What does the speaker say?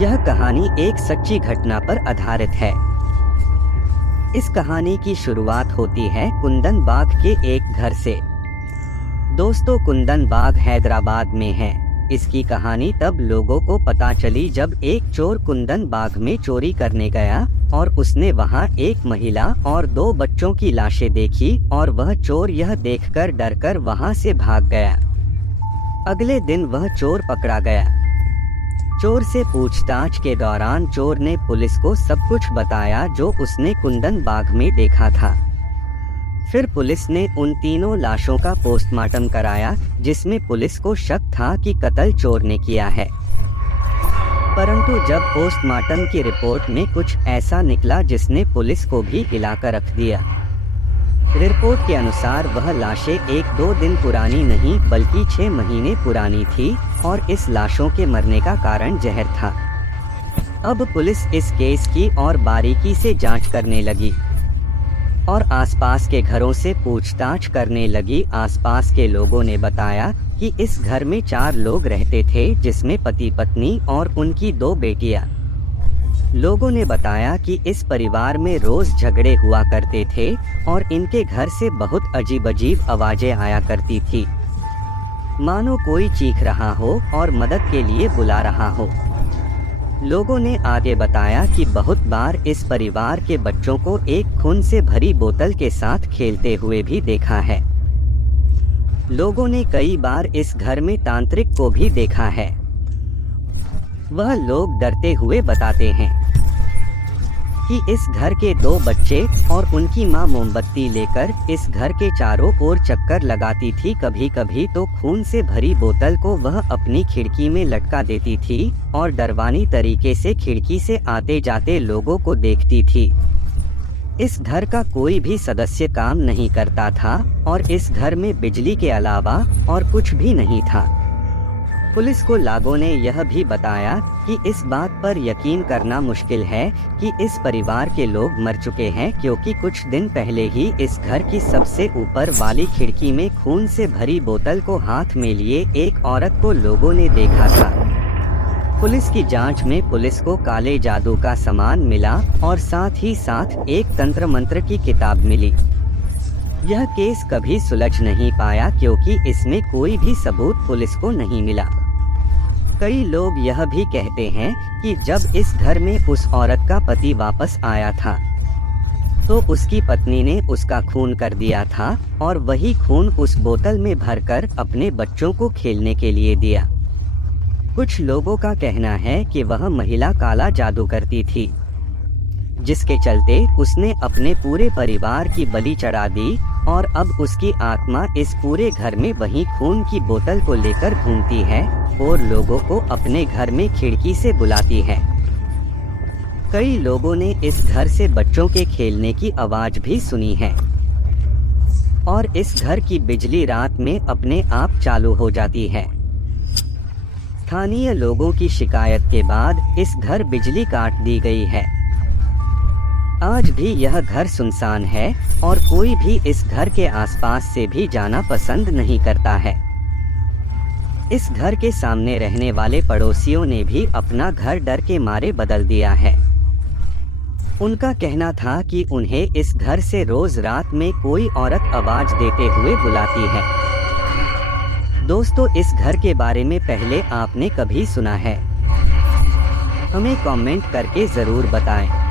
यह कहानी एक सच्ची घटना पर आधारित है। इस कहानी की शुरुआत होती है कुंदन बाग के एक घर से। दोस्तों, कुंदन बाग हैदराबाद में है। इसकी कहानी तब लोगों को पता चली जब एक चोर कुंदन बाग में चोरी करने गया और उसने वहां एक महिला और 2 बच्चों की लाशें देखी और वह चोर यह देखकर डरकर वहां से भाग गया। अगले दिन वह चोर पकड़ा गया। चोर से पूछताछ के दौरान चोर ने पुलिस को सब कुछ बताया जो उसने कुंदन बाग में देखा था। फिर पुलिस ने उन तीनों लाशों का पोस्टमार्टम कराया, जिसमें पुलिस को शक था कि कत्ल चोर ने किया है। परंतु जब पोस्टमार्टम की रिपोर्ट में कुछ ऐसा निकला जिसने पुलिस को भी हिलाकर रख दिया। रिपोर्ट के अनुसार वह लाशें 1-2 दिन पुरानी नहीं बल्कि 6 महीने पुरानी थी और इस लाशों के मरने का कारण जहर था। अब पुलिस इस केस की और बारीकी से जांच करने लगी और आसपास के घरों से पूछताछ करने लगी। आसपास के लोगों ने बताया कि इस घर में 4 लोग रहते थे, जिसमें पति पत्नी और उनकी 2 बेटियां। लोगों ने बताया कि इस परिवार में रोज झगड़े हुआ करते थे और इनके घर से बहुत अजीब-अजीब आवाजें आया करती थी, मानो कोई चीख रहा हो और मदद के लिए बुला रहा हो। लोगों ने आगे बताया कि बहुत बार इस परिवार के बच्चों को एक खून से भरी बोतल के साथ खेलते हुए भी देखा है। लोगों ने कई बार इस घर में तांत्रिक को भी देखा है। वह लोग डरते हुए बताते हैं कि इस घर के 2 बच्चे और उनकी मां मोमबत्ती लेकर इस घर के चारों ओर चक्कर लगाती थी। कभी कभी तो खून से भरी बोतल को वह अपनी खिड़की में लटका देती थी और डरवानी तरीके से खिड़की से आते जाते लोगों को देखती थी। इस घर का कोई भी सदस्य काम नहीं करता था और इस घर में बिजली के अलावा और कुछ भी नहीं था। पुलिस को लोगों ने यह भी बताया कि इस बात पर यकीन करना मुश्किल है कि इस परिवार के लोग मर चुके हैं, क्योंकि कुछ दिन पहले ही इस घर की सबसे ऊपर वाली खिड़की में खून से भरी बोतल को हाथ में लिए एक औरत को लोगों ने देखा था। पुलिस की जांच में पुलिस को काले जादू का सामान मिला और साथ ही साथ एक तंत्र मंत्र की किताब मिली। यह केस कभी सुलझ नहीं पाया क्योंकि इसमें कोई भी सबूत पुलिस को नहीं मिला। कई लोग यह भी कहते हैं कि जब इस घर में उस औरत का पति वापस आया था तो उसकी पत्नी ने उसका खून कर दिया था और वही खून उस बोतल में भरकर अपने बच्चों को खेलने के लिए दिया। कुछ लोगों का कहना है कि वह महिला काला जादू करती थी, जिसके चलते उसने अपने पूरे परिवार की बलि चढ़ा दी और अब उसकी आत्मा इस पूरे घर में वही खून की बोतल को लेकर घूमती है और लोगों को अपने घर में खिड़की से बुलाती है। कई लोगों ने इस घर से बच्चों के खेलने की आवाज भी सुनी है और इस घर की बिजली रात में अपने आप चालू हो जाती है। स्थानीय लोगों की शिकायत के बाद इस घर बिजली काट दी गई है। आज भी यह घर सुनसान है और कोई भी इस घर के आसपास से भी जाना पसंद नहीं करता है। इस घर के सामने रहने वाले पड़ोसियों ने भी अपना घर डर के मारे बदल दिया है। उनका कहना था कि उन्हें इस घर से रोज रात में कोई औरत आवाज देते हुए बुलाती है। दोस्तों, इस घर के बारे में पहले आपने कभी सुना है? हमें कमेंट करके जरूर बताएं।